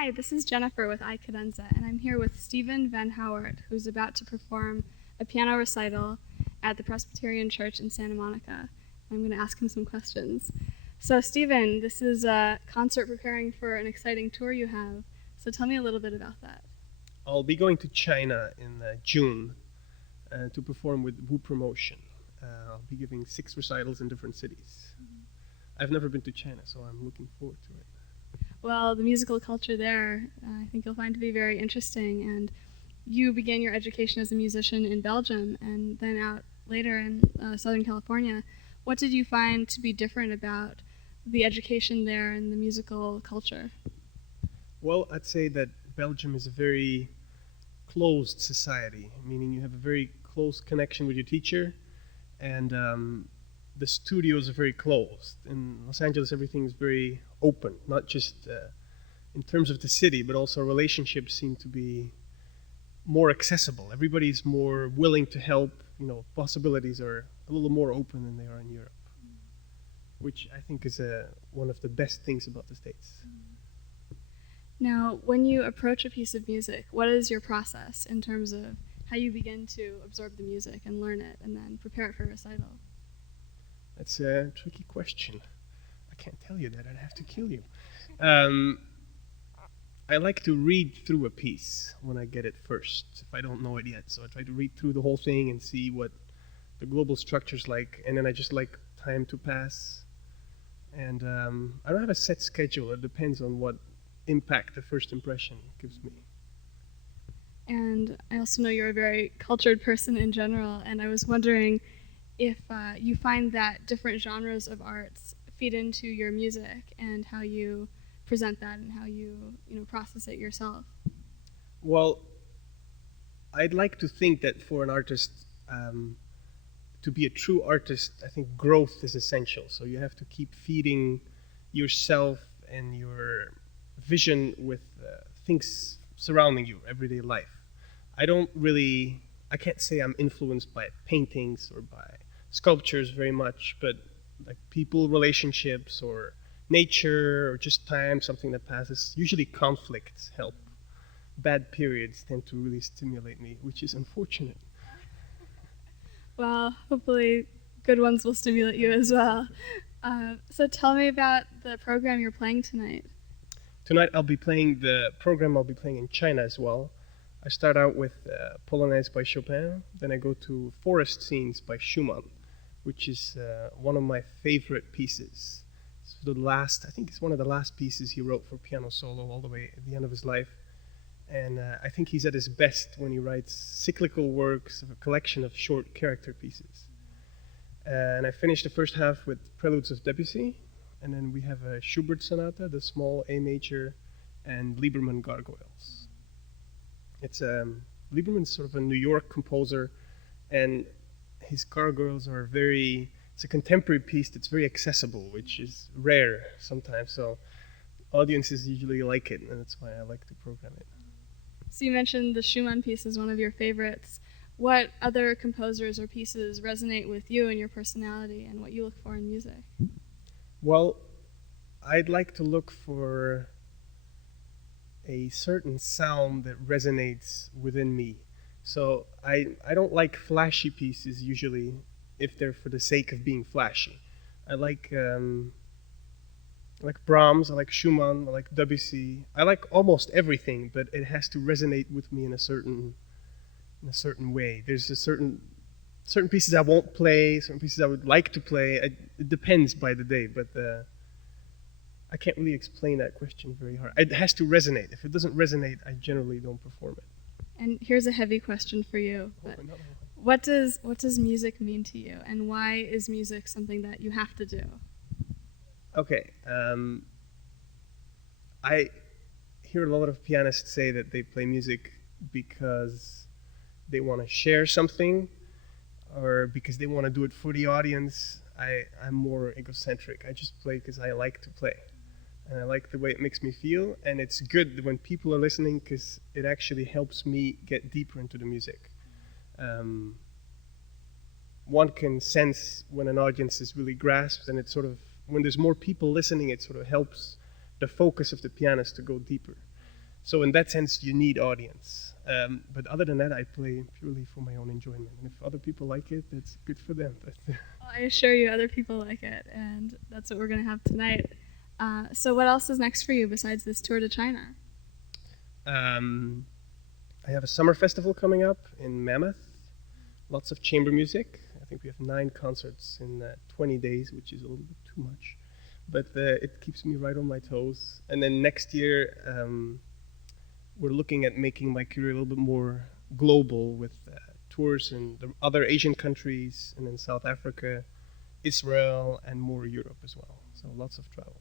Hi, this is Jennifer with iCadenza, and I'm here with Steven Vanhauwaert, who's about to perform a piano recital at the Presbyterian Church in Santa Monica. I'm going to ask him some questions. So, Steven, this is a concert preparing for an exciting tour you have. So tell me a little bit about that. I'll be going to China in June to perform with Wu Promotion. I'll be giving 6 recitals in different cities. I've never been to China, so I'm looking forward to it. Well, the musical culture there, I think you'll find to be very interesting. And you began your education as a musician in Belgium and then out later in Southern California. What did you find to be different about the education there and the musical culture? Well, I'd say that Belgium is a very closed society, meaning you have a very close connection with your teacher, and the studios are very closed. In Los Angeles, everything is very open, not just in terms of the city, but also relationships seem to be more accessible. Everybody's more willing to help. Possibilities are a little more open than they are in Europe, which I think is one of the best things about the States. Now, when you approach a piece of music, what is your process in terms of how you begin to absorb the music and learn it and then prepare it for recital? That's a tricky question. I can't tell you that. I'd have to kill you. I like to read through a piece when I get it first, if I don't know it yet. So I try to read through the whole thing and see what the global structure's like, and then I just like time to pass. And I don't have a set schedule. It depends on what impact the first impression gives me. And I also know you're a very cultured person in general, and I was wondering if you find that different genres of arts feed into your music and how you present that and how you process it yourself. Well, I'd like to think that for an artist, to be a true artist, I think growth is essential. So you have to keep feeding yourself and your vision with things surrounding you, everyday life. I can't say I'm influenced by paintings or by sculptures very much, but like people, relationships, or nature, or just time, something that passes. Usually conflicts help. Bad periods tend to really stimulate me, which is unfortunate. Well, hopefully good ones will stimulate you as well. So tell me about the program you're playing tonight. Tonight I'll be playing the program I'll be playing in China as well. I start out with Polonaise by Chopin, then I go to Forest Scenes by Schumann, which is one of my favorite pieces. I think it's one of the last pieces he wrote for piano solo all the way at the end of his life. And I think he's at his best when he writes cyclical works of a collection of short character pieces. And I finished the first half with Preludes of Debussy, and then we have a Schubert sonata, the small A major, and Lieberman Gargoyles. Lieberman's sort of a New York composer, and his gargoyles are it's a contemporary piece that's very accessible, which is rare sometimes, so audiences usually like it, and that's why I like to program it. So you mentioned the Schumann piece is one of your favorites. What other composers or pieces resonate with you and your personality and what you look for in music? Well, I'd like to look for a certain sound that resonates within me. So I don't like flashy pieces usually if they're for the sake of being flashy. I like Brahms, I like Schumann, I like Debussy. I like almost everything, but it has to resonate with me in a certain way. There's a certain pieces I won't play, certain pieces I would like to play. It depends by the day, but I can't really explain that question very hard. It has to resonate. If it doesn't resonate, I generally don't perform it. And here's a heavy question for you. What does music mean to you, and why is music something that you have to do? Okay. I hear a lot of pianists say that they play music because they want to share something or because they want to do it for the audience. I'm more egocentric. I just play because I like to play. And I like the way it makes me feel. And it's good when people are listening because it actually helps me get deeper into the music. One can sense when an audience is really grasped, and it sort of, when there's more people listening, it sort of helps the focus of the pianist to go deeper. So in that sense, you need audience. But other than that, I play purely for my own enjoyment. And if other people like it, that's good for them. Well, I assure you other people like it, and that's what we're going to have tonight. So what else is next for you besides this tour to China? I have a summer festival coming up in Mammoth. Lots of chamber music. I think we have 9 concerts in 20 days, which is a little bit too much. But it keeps me right on my toes. And then next year, we're looking at making my career a little bit more global with tours in the other Asian countries, and in South Africa, Israel, and more Europe as well. So lots of travel.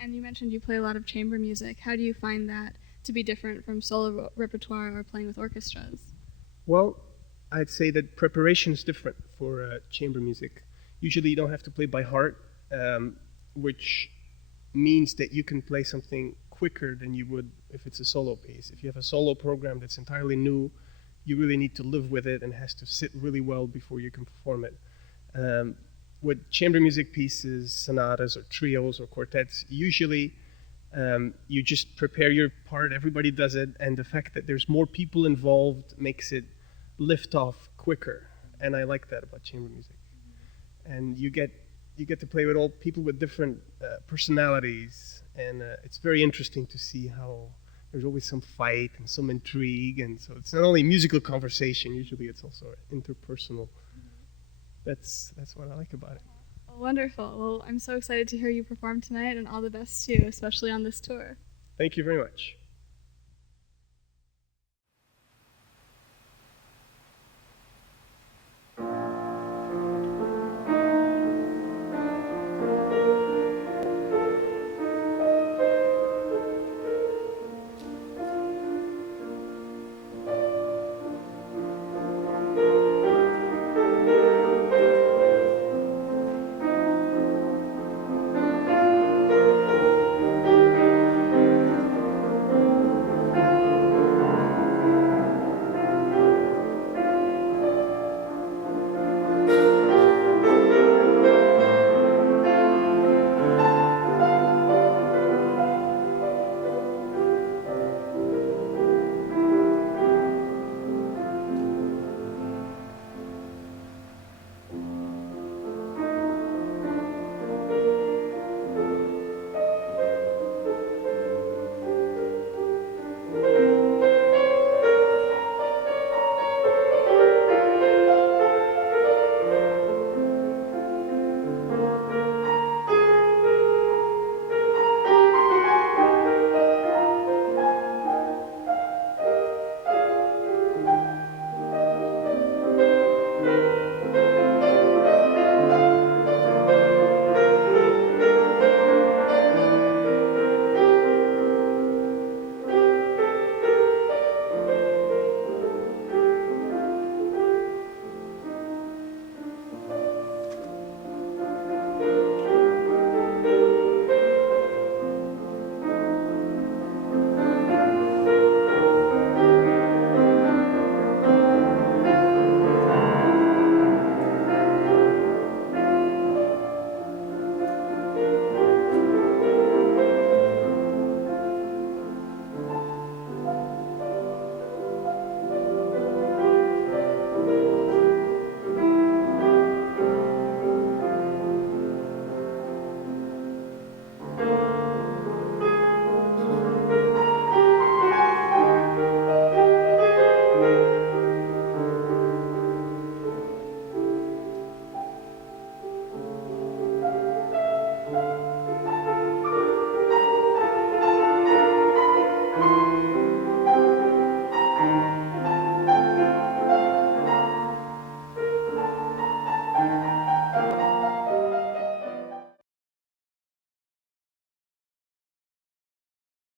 And you mentioned you play a lot of chamber music. How do you find that to be different from solo repertoire or playing with orchestras? Well, I'd say that preparation is different for chamber music. Usually you don't have to play by heart, which means that you can play something quicker than you would if it's a solo piece. If you have a solo program that's entirely new, you really need to live with it and has to sit really well before you can perform it. With chamber music pieces, sonatas or trios or quartets, usually you just prepare your part, everybody does it, and the fact that there's more people involved makes it lift off quicker, and I like that about chamber music. And you get to play with all people with different personalities, and it's very interesting to see how there's always some fight and some intrigue, and so it's not only musical conversation, usually it's also interpersonal. That's what I like about it. Well, wonderful. Well, I'm so excited to hear you perform tonight, and all the best to you, especially on this tour. Thank you very much.